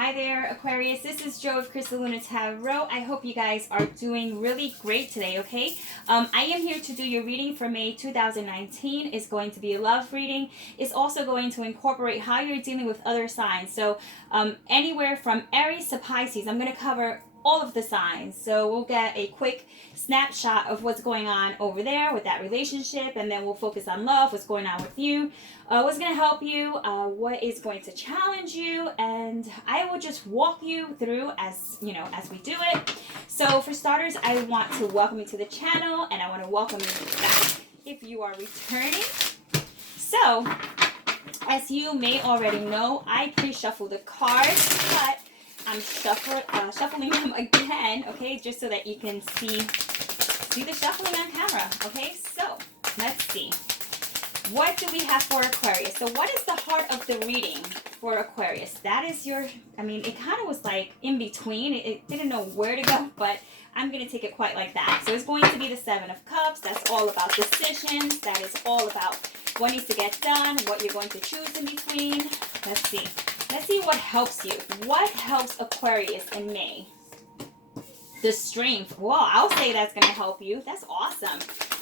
Hi there, Aquarius. This is Jo of Crystal Luna Tarot. I hope you guys are doing really great today, okay? I am here to do your reading for May 2019. It's going to be a love reading. It's also going to incorporate how you're dealing with other signs. So anywhere from Aries to Pisces, I'm going to cover all of the signs. So we'll get a quick snapshot of what's going on over there with that relationship, and then we'll focus on love, what's going on with you, what's going to help you, what is going to challenge you, and I will just walk you through as as we do it. So for starters, I want to welcome you to the channel, and I want to welcome you back if you are returning. So as you may already know, I pre-shuffled the cards, but I'm shuffling them again, okay, just so that you can see the shuffling on camera, okay? So let's see. What do we have for Aquarius? So what is the heart of the reading for Aquarius? That is your, it kind of was like in between. It didn't know where to go, but I'm going to take it quite like that. So it's going to be the Seven of Cups. That's all about decisions. That is all about what needs to get done, what you're going to choose in between. Let's see. Let's see what helps you. What helps Aquarius in May? The Strength. Well, I'll say that's going to help you. That's awesome.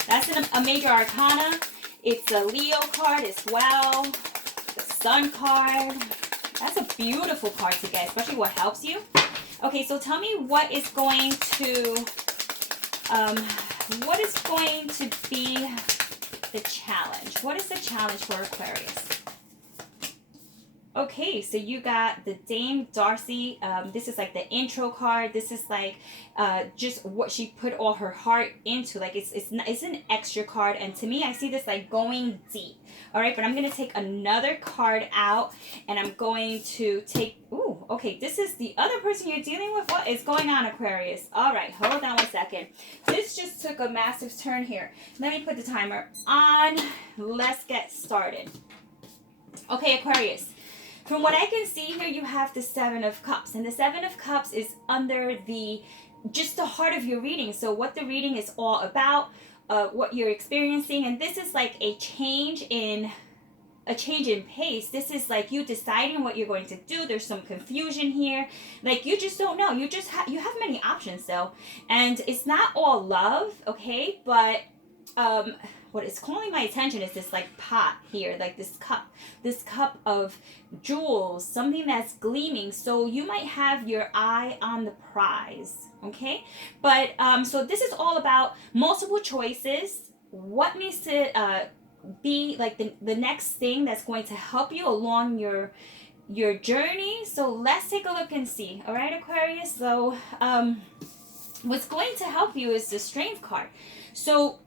That's a major arcana. It's a Leo card as well. The Sun card. That's a beautiful card to get, especially what helps you. Okay, so tell me what is going to be the challenge? What is the challenge for Aquarius? Okay, so you got the Dame Darcy. This is like the intro card. This is like just what she put all her heart into. Like it's an extra card, and to me, I see this like going deep. All right, but I'm gonna take another card out, and I'm going to take. Ooh, okay. This is the other person you're dealing with. What is going on, Aquarius? All right, hold on 1 second. This just took a massive turn here. Let me put the timer on. Let's get started. Okay, Aquarius. From what I can see here, you have the Seven of Cups. And the Seven of Cups is under just the heart of your reading. So what the reading is all about, what you're experiencing. And this is like a change in pace. This is like you deciding what you're going to do. There's some confusion here. Like you just don't know. You have many options though. And it's not all love, okay? But what is calling my attention is this like pot here, like this cup of jewels, something that's gleaming. So you might have your eye on the prize, okay? But so this is all about multiple choices. What needs to be like the next thing that's going to help you along your journey. So let's take a look and see. All right, Aquarius. So what's going to help you is the Strength card. So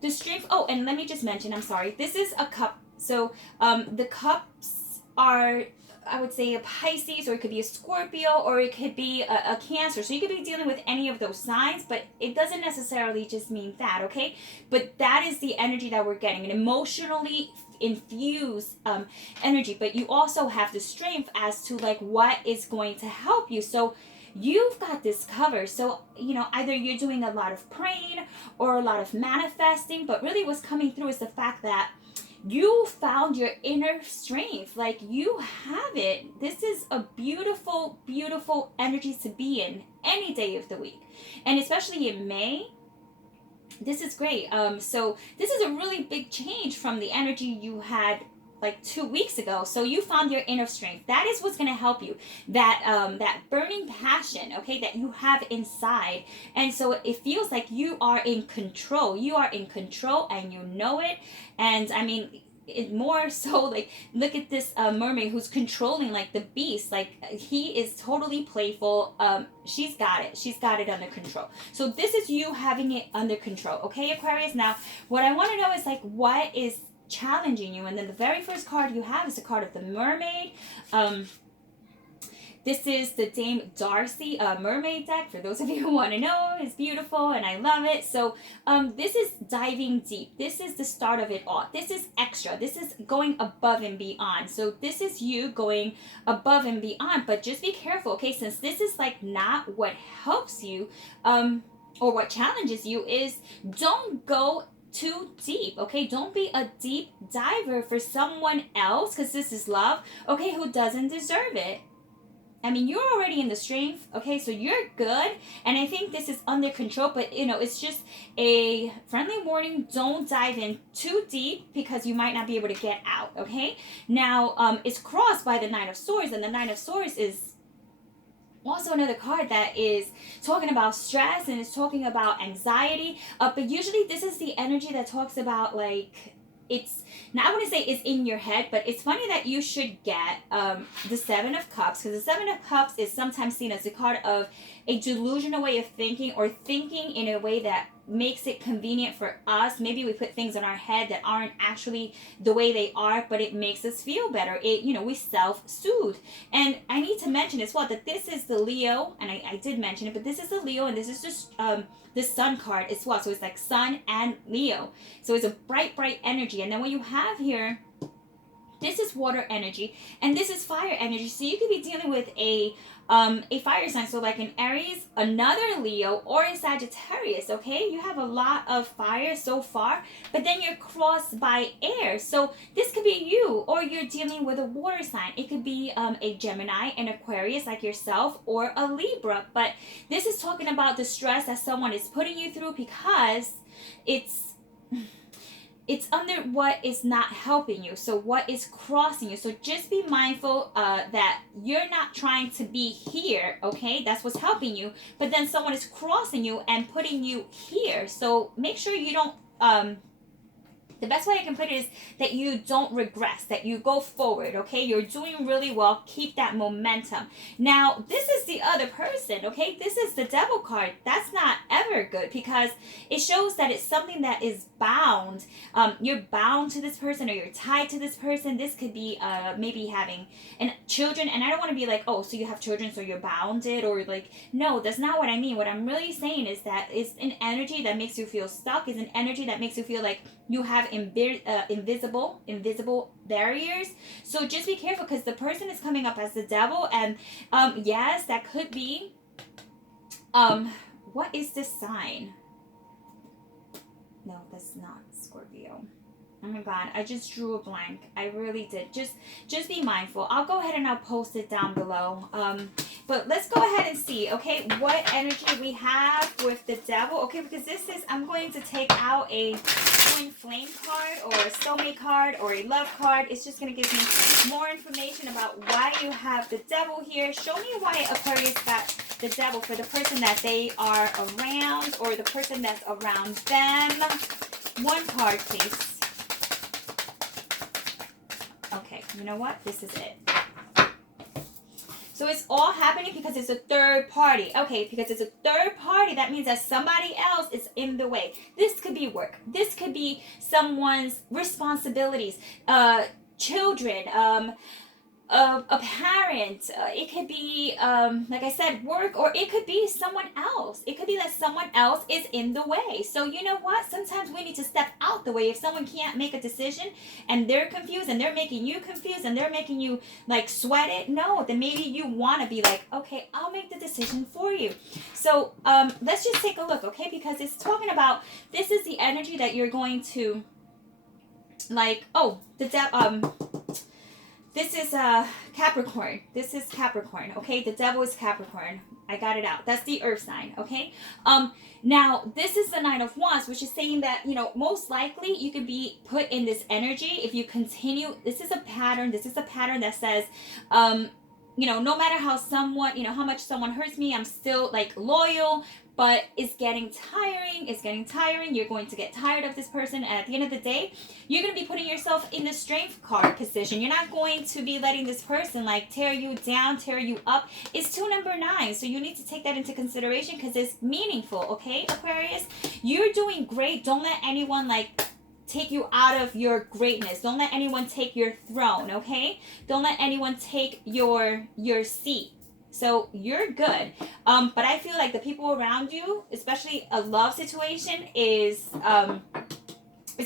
the Strength, oh, and let me just mention, I'm sorry, this is a cup. So the cups are, I would say, a Pisces, or it could be a Scorpio, or it could be a Cancer. So you could be dealing with any of those signs, but it doesn't necessarily just mean that, okay? But that is the energy that we're getting, an emotionally infused energy. But you also have the Strength as to like what is going to help you. So you've got this covered. So, either you're doing a lot of praying or a lot of manifesting, but really what's coming through is the fact that you found your inner strength. Like you have it. This is a beautiful, beautiful energy to be in any day of the week. And especially in May, this is great. So this is a really big change from the energy you had like 2 weeks ago. So you found your inner strength. That is what's going to help you. That burning passion, okay, that you have inside. And so it feels like you are in control. You are in control and you know it. And it more so like, look at this mermaid who's controlling like the beast. Like he is totally playful. She's got it under control. So this is you having it under control. Okay, Aquarius. Now what I want to know is like, what is challenging you? And then the very first card you have is the card of the mermaid. This is the Dame Darcy mermaid deck. For those of you who want to know, it's beautiful and I love it. So this is diving deep. This is the start of it all. This is extra. This is going above and beyond. So this is you going above and beyond. But just be careful, okay? Since this is like not what helps you or what challenges you, is don't go too deep, okay? Don't be a deep diver for someone else, because this is love, okay, who doesn't deserve it. I mean, you're already in the strength, okay? So you're good. And I think this is under control, but you know, it's just a friendly warning. Don't dive in too deep because you might not be able to get out, okay? Now, it's crossed by the Nine of Swords, and the Nine of Swords is also another card that is talking about stress and it's talking about anxiety. But usually this is the energy that talks about like it's now I want to say it's in your head, but it's funny that you should get the Seven of Cups, because the Seven of Cups is sometimes seen as a card of a delusional way of thinking, or thinking in a way that makes it convenient for us. Maybe we put things in our head that aren't actually the way they are, but it makes us feel better. It, you know, we self-soothe. And I need to mention as well that this is the Leo, and I did mention it, but this is the Leo, and this is just the Sun card as well. So it's like Sun and Leo. So it's a bright, bright energy. And then what you have here, this is water energy, and this is fire energy. So you could be dealing with a fire sign, so like an Aries, another Leo, or a Sagittarius, okay? You have a lot of fire so far, but then you're crossed by air. So this could be you, or you're dealing with a water sign. It could be a Gemini, an Aquarius like yourself, or a Libra. But this is talking about the stress that someone is putting you through because it's under what is not helping you. So what is crossing you. So just be mindful that you're not trying to be here, okay? That's what's helping you. But then someone is crossing you and putting you here. So make sure you don't the best way I can put it is that you don't regress, that you go forward, okay? You're doing really well. Keep that momentum. Now, this is the other person, okay? This is the Devil card. That's not ever good because it shows that it's something that is bound. You're bound to this person, or you're tied to this person. This could be maybe having children. And I don't want to be like, oh, so you have children, so you're bounded, or like, no, that's not what I mean. What I'm really saying is that it's an energy that makes you feel stuck. It's an energy that makes you feel like you have invisible barriers. So just be careful, because the person is coming up as the Devil, and yes, that could be what is this sign? No, that's not Scorpio. Oh my God, I just drew a blank. I really did. Just be mindful. I'll go ahead and I'll post it down below. But let's go ahead and see, okay, what energy we have with the Devil. Okay, because this is, I'm going to take out a twin flame card, or a soulmate card, or a love card. It's just going to give me more information about why you have the Devil here. Show me why Aquarius got the Devil for the person that they are around, or the person that's around them. One card, please. Okay, you know what? This is it. So it's all happening because it's a third party. Okay, because it's a third party, that means that somebody else is in the way. This could be work. This could be someone's responsibilities, children, a parent. It could be, like I said, work, or it could be someone else. It could be that someone else is in the way. So you know what? Sometimes we need to step out the way. If someone can't make a decision and they're confused, and they're making you confused, and they're making you like sweat it, no, then maybe you want to be like, okay, I'll make the decision for you. So let's just take a look, okay? Because it's talking about, this is the energy that you're going to, like, oh, this is Capricorn. This is Capricorn, okay? The Devil is Capricorn. I got it out. That's the earth sign, okay? Now, this is the Nine of Wands, which is saying that, you know, most likely you could be put in this energy if you continue. This is a pattern. This is a pattern that says, you know, no matter how someone, you know, how much someone hurts me, I'm still like loyal. But it's getting tiring. It's getting tiring. You're going to get tired of this person. And at the end of the day, you're going to be putting yourself in the strength card position. You're not going to be letting this person like tear you down, tear you up. It's 2 number 9. So you need to take that into consideration because it's meaningful. Okay, Aquarius? You're doing great. Don't let anyone like take you out of your greatness. Don't let anyone take your throne. Okay? Don't let anyone take your seat. So you're good. But I feel like the people around you, especially a love situation, is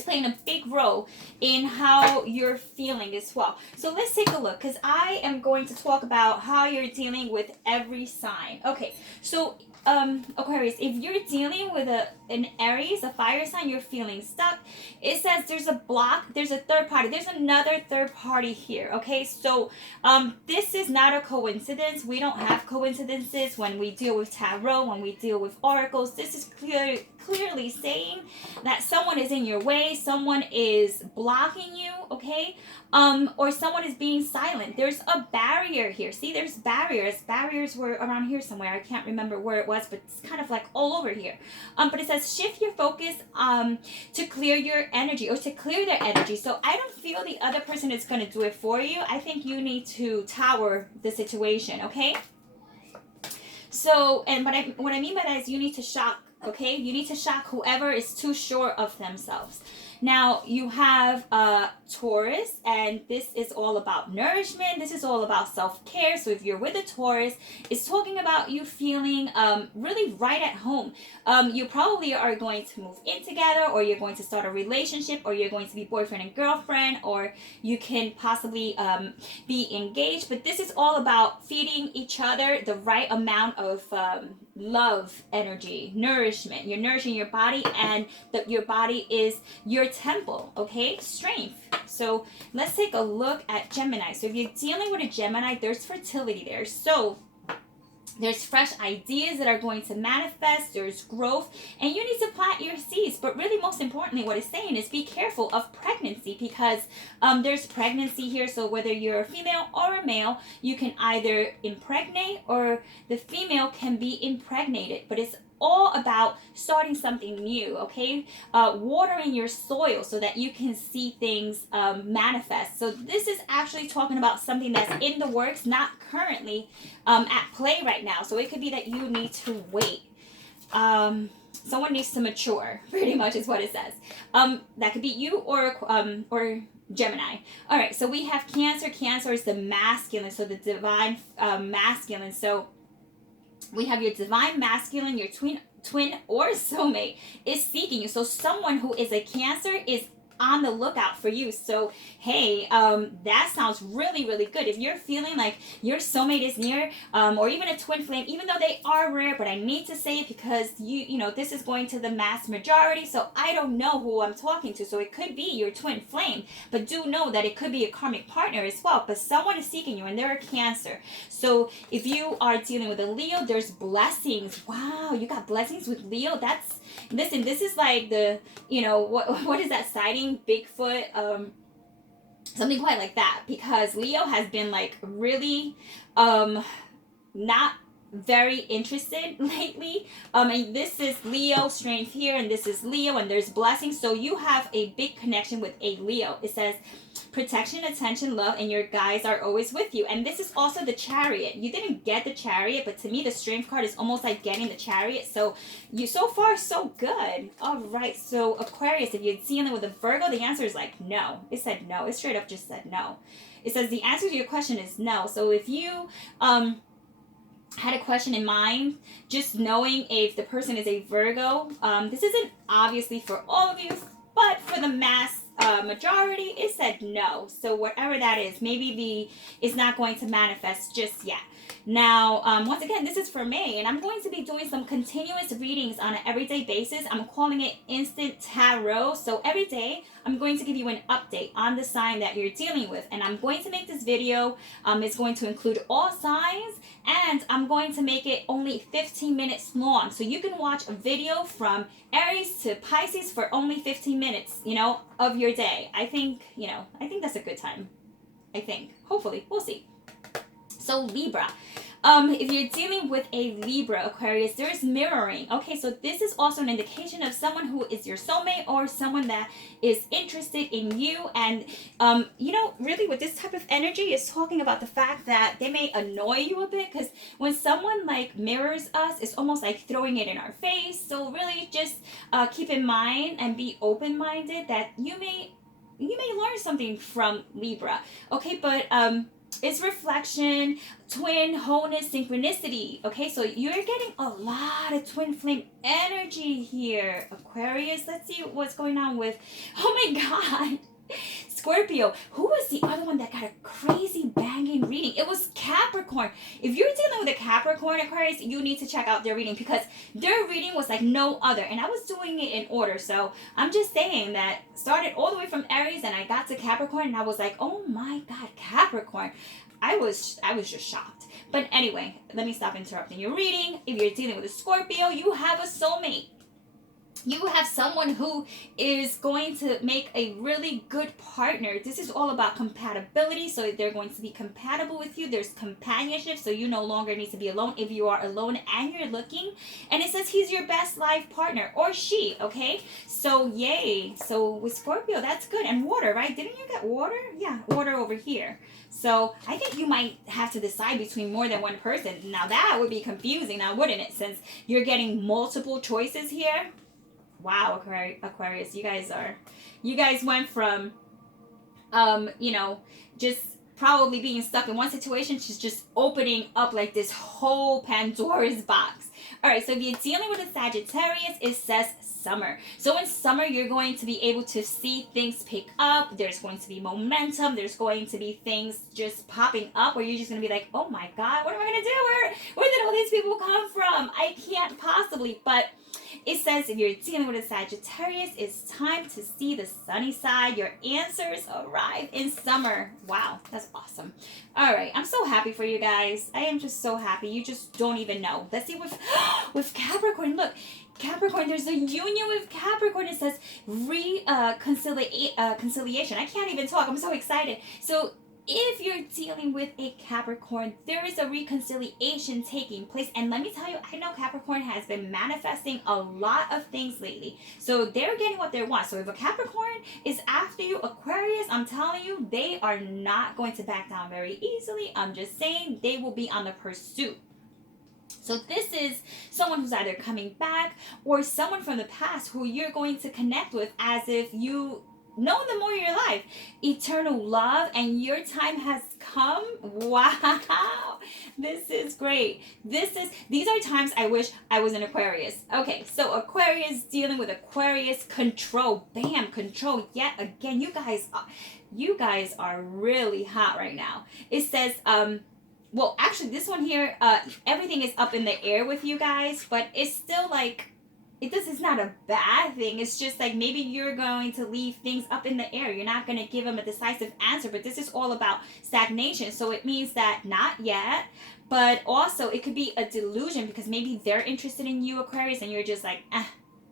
playing a big role in how you're feeling as well. So let's take a look, because I am going to talk about how you're dealing with every sign. Okay, so Aquarius, if you're dealing with an Aries, a fire sign, you're feeling stuck, it says there's a block, there's a third party, there's another third party here. Okay, so this is not a coincidence. We don't have coincidences when we deal with tarot, when we deal with oracles. This is clearly saying that someone is in your way, someone is blocking you, okay, or someone is being silent. There's a barrier here. See, there's barriers were around here somewhere. I can't remember where it was, but it's kind of like all over here. But it says shift your focus to clear your energy, or to clear their energy. So I don't feel the other person is going to do it for you. I think you need to tower the situation, okay? So, and what I mean by that is you need to shock, okay? You need to shock whoever is too sure of themselves. Now, you have Taurus, and this is all about nourishment. This is all about self-care. So if you're with a Taurus, it's talking about you feeling really right at home. You probably are going to move in together, or you're going to start a relationship, or you're going to be boyfriend and girlfriend, or you can possibly be engaged. But this is all about feeding each other the right amount of love, energy, nourishment. You're nourishing your body, and your body is your temple, okay? Strength. So let's take a look at Gemini. So if you're dealing with a Gemini, there's fertility there. So there's fresh ideas that are going to manifest. There's growth, and you need to plant your seeds. But really, most importantly, what it's saying is be careful of pregnancy, because there's pregnancy here. So whether you're a female or a male, you can either impregnate, or the female can be impregnated. But it's all about starting something new, okay? Watering your soil so that you can see things manifest. So this is actually talking about something that's in the works, not currently at play right now. So it could be that you need to wait. Someone needs to mature, pretty much is what it says. That could be you or Gemini. All right, so we have Cancer. Cancer is the masculine, so the divine masculine. So we have your divine masculine, your twin or soulmate is seeking you. So someone who is a Cancer is on the lookout for you. So hey, that sounds really, really good. If you're feeling like your soulmate is near, or even a twin flame, even though they are rare, but I need to say it because you know this is going to the mass majority, so I don't know who I'm talking to. So it could be your twin flame, but do know that it could be a karmic partner as well. But someone is seeking you, and they're a Cancer. So if you are dealing with a Leo, there's blessings. Wow, you got blessings with Leo. Listen, this is like the, you know, what is that sighting? Bigfoot, something quite like that, because Leo has been like really not very interested lately. And this is Leo strength here, and this is Leo, and there's blessings. So you have a big connection with a Leo. It says protection, attention, love, and your guides are always with you. And this is also the Chariot. You didn't get the Chariot, but to me the strength card is almost like getting the Chariot. So you, so far so good. All right, so Aquarius, if you're dealing with a Virgo, the answer is like no. It said no. It straight up just said no. It says the answer to your question is no. So if you had a question in mind, just knowing if the person is a Virgo, this isn't obviously for all of you, but for the mass majority, it said no. So whatever that is, maybe it's not going to manifest just yet. Now, once again, this is for May, and I'm going to be doing some continuous readings on an everyday basis. I'm calling it instant tarot. So every day, I'm going to give you an update on the sign that you're dealing with. And I'm going to make this video, it's going to include all signs, and I'm going to make it only 15 minutes long. So you can watch a video from Aries to Pisces for only 15 minutes, you know, of your day. I think that's a good time. I think. Hopefully. We'll see. So Libra. If you're dealing with a Libra, Aquarius, there is mirroring. Okay, so this is also an indication of someone who is your soulmate, or someone that is interested in you. And, you know, really with this type of energy, it's talking about the fact that they may annoy you a bit, because when someone like mirrors us, it's almost like throwing it in our face. So really just keep in mind and be open-minded that you may learn something from Libra. Okay, but it's reflection, twin, wholeness, synchronicity. Okay, so you're getting a lot of twin flame energy here, Aquarius. Let's see what's going on with, oh my God. Scorpio, who was the other one that got a crazy banging reading? It was Capricorn. If you're dealing with a Capricorn Aquarius, you need to check out their reading because their reading was like no other. And I was doing it in order. So I'm just saying that started all the way from Aries and I got to Capricorn and I was like, oh my God, Capricorn. I was just shocked. But anyway, let me stop interrupting your reading. If you're dealing with a Scorpio, you have a soulmate. You have someone who is going to make a really good partner. This is all about compatibility. So they're going to be compatible with you. There's companionship. So you no longer need to be alone if you are alone and you're looking. And it says he's your best life partner or she. Okay. So yay. So with Scorpio, that's good. And water, right? Didn't you get water? Yeah. Water over here. So I think you might have to decide between more than one person. Now that would be confusing now, wouldn't it? Since you're getting multiple choices here. Wow, Aquarius, you guys went from, just probably being stuck in one situation to just opening up like this whole Pandora's box. All right, so if you're dealing with a Sagittarius, it says summer. So in summer, you're going to be able to see things pick up. There's going to be momentum. There's going to be things just popping up where you're just going to be like, oh my God, what am I going to do? Where did all these people come from? I can't possibly, but it says if you're dealing with a Sagittarius, it's time to see the sunny side. Your answers arrive in summer. Wow, that's awesome. All right, I'm so happy for you guys. I am just so happy. You just don't even know. Let's see with Capricorn. Look, Capricorn, there's a union with Capricorn. It says conciliation. I can't even talk. I'm so excited. So if you're dealing with a Capricorn, there is a reconciliation taking place. And let me tell you, I know Capricorn has been manifesting a lot of things lately. So they're getting what they want. So if a Capricorn is after you, Aquarius, I'm telling you, they are not going to back down very easily. I'm just saying they will be on the pursuit. So this is someone who's either coming back or someone from the past who you're going to connect with as if you know them more in your life. Eternal love and your time has come. Wow. This is great. These are times I wish I was an Aquarius. Okay, so Aquarius dealing with Aquarius control. Bam, control yet again. You guys are really hot right now. It says well, actually this one here, everything is up in the air with you guys, but it's still like it's not a bad thing. It's just like maybe you're going to leave things up in the air. You're not going to give them a decisive answer, but this is all about stagnation. So it means that not yet, but also it could be a delusion because maybe they're interested in you, Aquarius, and you're just like,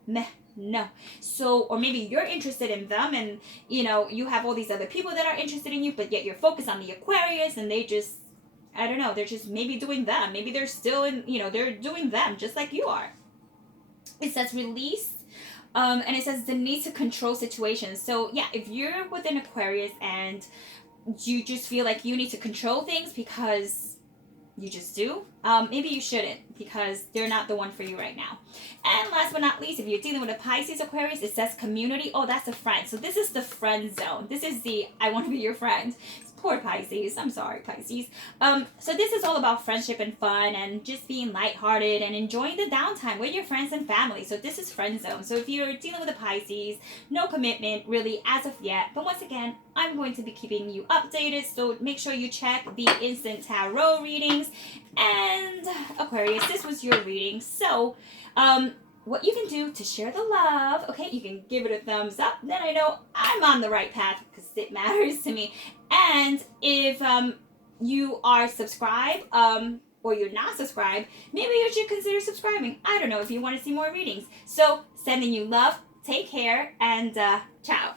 meh, no. So, or maybe you're interested in them and, you have all these other people that are interested in you, but yet you're focused on the Aquarius and they just, I don't know, they're just maybe doing them. Maybe they're still in, they're doing them just like you are. It says release, and it says the need to control situations. So yeah, if you're with an Aquarius and you just feel like you need to control things because you just do, maybe you shouldn't because they're not the one for you right now. And last but not least, if you're dealing with a Pisces Aquarius, it says community. Oh, that's a friend. So this is the friend zone. This is the I want to be your friend. Poor Pisces. I'm sorry, Pisces. So this is all about friendship and fun and just being lighthearted and enjoying the downtime with your friends and family. So this is friend zone. So if you're dealing with a Pisces, no commitment really as of yet. But once again, I'm going to be keeping you updated. So make sure you check the instant tarot readings. And Aquarius, this was your reading. So, what you can do to share the love, okay, you can give it a thumbs up. Then I know I'm on the right path because it matters to me. And if you are subscribed or you're not subscribed, maybe you should consider subscribing. I don't know if you want to see more readings. So sending you love, take care, and ciao.